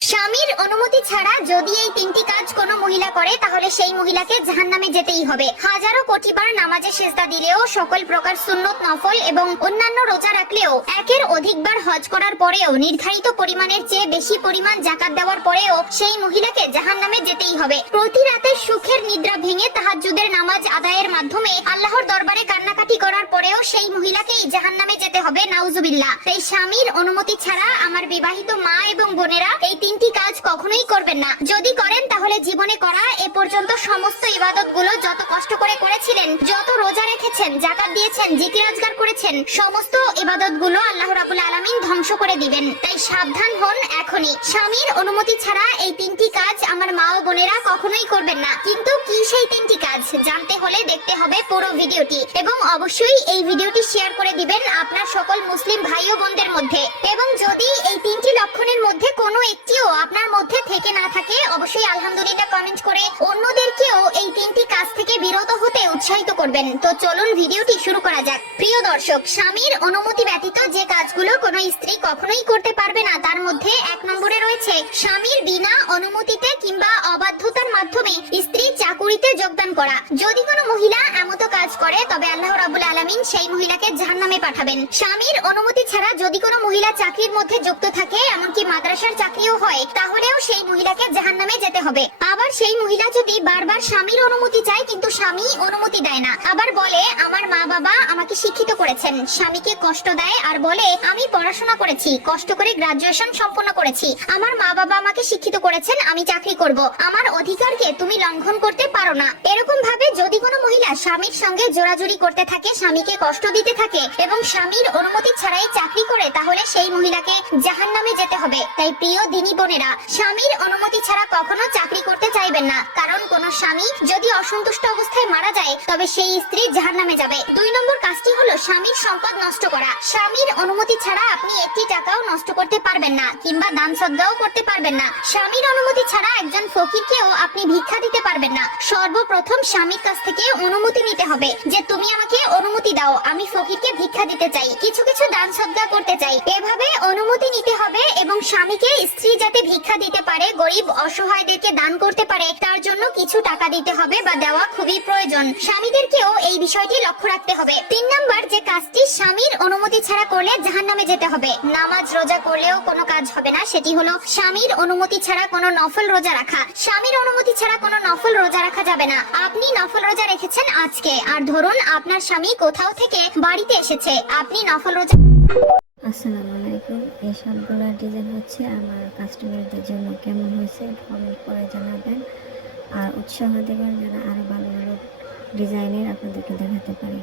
স্বামীর অনুমতি ছাড়া যদি এই তিনটি কাজ কোনো মহিলা করে তাহলে সেই মহিলাকে জাহান্নামে যেতেই হবে। হাজারো কোটি বার নামাজে সেজদা দিলেও, সকল প্রকার সুন্নত নফল এবং অন্যান্য রোজা রাখলেও, একের অধিকবার হজ করার পরেও, নির্ধারিত পরিমাণের চেয়ে বেশি পরিমাণ যাকাত দেওয়ার পরেও সেই মহিলাকে জাহান্নামে যেতেই হবে। প্রতি রাতে সুখের নিদ্রা ভেঙে তাহাজ্জুদের নামাজ আদায়ের মাধ্যমে আল্লাহর দরবারে কান্নাকাটি করার পরেও সেই মহিলাকেই জাহান্নামে যেতে হবে, নাউজুবিল্লাহ। এই স্বামীর অনুমতি ছাড়া আমার বিবাহিত মা এবং বোনেরা এই তিনটি কাজ কখনোই করবেন না। যদি করেন তাহলে জীবনে করা এ পর্যন্ত সমস্ত ইবাদত গুলো যত কষ্ট করে করেছিলেন, যত রোজা রেখেছেন, যাকাত দিয়েছেন, জিকির আজকার করেছেন, সমস্ত ইবাদত গুলো আল্লাহ রাব্বুল আলামিন ধ্বংস করে দিবেন। তাই সাবধান হন এখনই। স্বামীর অনুমতি ছাড়া এই তিনটি কাজ আমার মা ও বোনেরা কখনোই করবেন না। কিন্তু কি সেই তিনটি কাজ জানতে হলে দেখতে হবে পুরো ভিডিওটি, এবং অবশ্যই এই ভিডিওটি শেয়ার করে দিবেন আপনার সকল মুসলিম ভাই ও বোনদের মধ্যে। এবং যদি এই তিনটি লক্ষণের মধ্যে কোনো একটিও আপনার মধ্যে থেকে না থাকে, অবশ্যই আলহামদুলিল্লাহ কমেন্ট করে অন্যদেরকেও এই তিনটি কাজ থেকে বিরত হতে উৎসাহিত করবেন। তো চলুন ভিডিওটি শুরু করা যাক। প্রিয় দর্শক, স্বামীর অনুমতি ব্যতীত যে কাজগুলো কোনো স্ত্রী কখনোই করতে পারবে না তার মধ্যে এক নম্বরে রয়েছে স্বামীর বিনা অনুমতিতে কিংবা অবাধ্যতার মাধ্যমে স্ত্রী চাকুরিতে যোগদান করা। যদি কোনো মহিলা এমত কাজ করে তবে আল্লাহ রাব্বুল আলামিন সেই মহিলাকে জাহান্নামে পাঠাবেন। স্বামীর অনুমতি ছাড়া যদি কোনো মহিলা চাকরির মধ্যে যুক্ত থাকে, এমনকি মাদ্রাসার চাকরিও হয়, তাহলেও সেই মহিলাকে জাহান্নামে যেতে হবে। আবার সেই মহিলা যদি বারবার স্বামীর অনুমতি চায় কিন্তু স্বামী অনুমতি দেয় না, আবার বলে আমার মা বাবা আমাকে শিক্ষিত করেছেন, স্বামীকে কষ্ট দেয় আর বলে আমি পড়াশোনা করেছি, কষ্ট করে গ্রাজুয়েশন সম্পন্ন করেছি, আমার মা বাবা আমাকে শিক্ষিত করেছেন, আমি চাকরি করব, আমার অধিকারকে তুমি লঙ্ঘন করতে পারো না। এরকম ভাবে যদি কোনো মহিলা স্বামীর সঙ্গে জোরাজুরি করতে থাকে, স্বামীকে কষ্ট দিতে থাকে এবং স্বামীর অনুমতি ছাড়াই চাকরি করে, তাহলে সেই মহিলাকে জাহান্নামে যেতে হবে। তাই প্রিয় দিনী বোনেরা, স্বামীর অনুমতি ছাড়া কখনো চাকরি করতে চাইবেন না, কারণ কোন স্বামী যদি অসন্তুষ্ট অবস্থায় মারা যায় তবে সেই স্ত্রী জাহান্নামে যাবে। 2 নম্বর কাজটি হলো স্বামীর সম্পদ নষ্ট করা। স্বামীর অনুমতি ছাড়া আপনি একটি টাকাও নষ্ট করতে পারবেন না কিংবা দান সদকাও করতে পারবেন না। স্বামীর অনুমতি ছাড়া একজন ফকিরকেও আপনি ভিক্ষা দিতে পারবেন না। সর্বপ্রথম স্বামীর কাছ থেকে অনুমতি নিতে হবে যে তুমি আমাকে অনুমতি দাও, আমি ফকিরকে ভিক্ষা দিতে চাই, কিছু কিছু দান সদকা করতে চাই। এভাবে অনুমতি নিতে হবে এবং স্বামীকে স্ত্রী যাতে ভিক্ষা দিতে পারে, গরিব অসহায়দেরকে দান করতে পারে, তার জন্য কিছু টাকা দিতে হবে বা দেওয়া খুবই প্রয়োজন। স্বামীদেরকেও এই বিষয়টি লক্ষ্য রাখতে হবে। 3 নম্বর যে কাজটি স্বামীর অনুমতি ছাড়া করলে জাহান্নামে যেতে হবে, নামাজ রোজা করলেও কোনো কাজ হবে না, সেটি হলো স্বামীর অনুমতি ছাড়া কোনো নফল রোজা রাখা। স্বামীর অনুমতি ছাড়া কোনো নফল রোজা রাখা যাবে না। আপনি নফল রোজা রেখেছেন আজকে, আর ধরুন আপনার স্বামী কোথাও থেকে বাড়িতে এসেছে, আপনি নফল রোজা। আসসালামু আলাইকুম। এই সবগুলো ডিজাইন হচ্ছে আমার কাস্টমারদের জন্য। কেমন হয়েছে কমেন্ট করে জানাবেন, আর উৎসাহ দেবেন যেন আরো ভালো ভালো ডিজাইনের আপনাদেরকে দেখাতে পারি।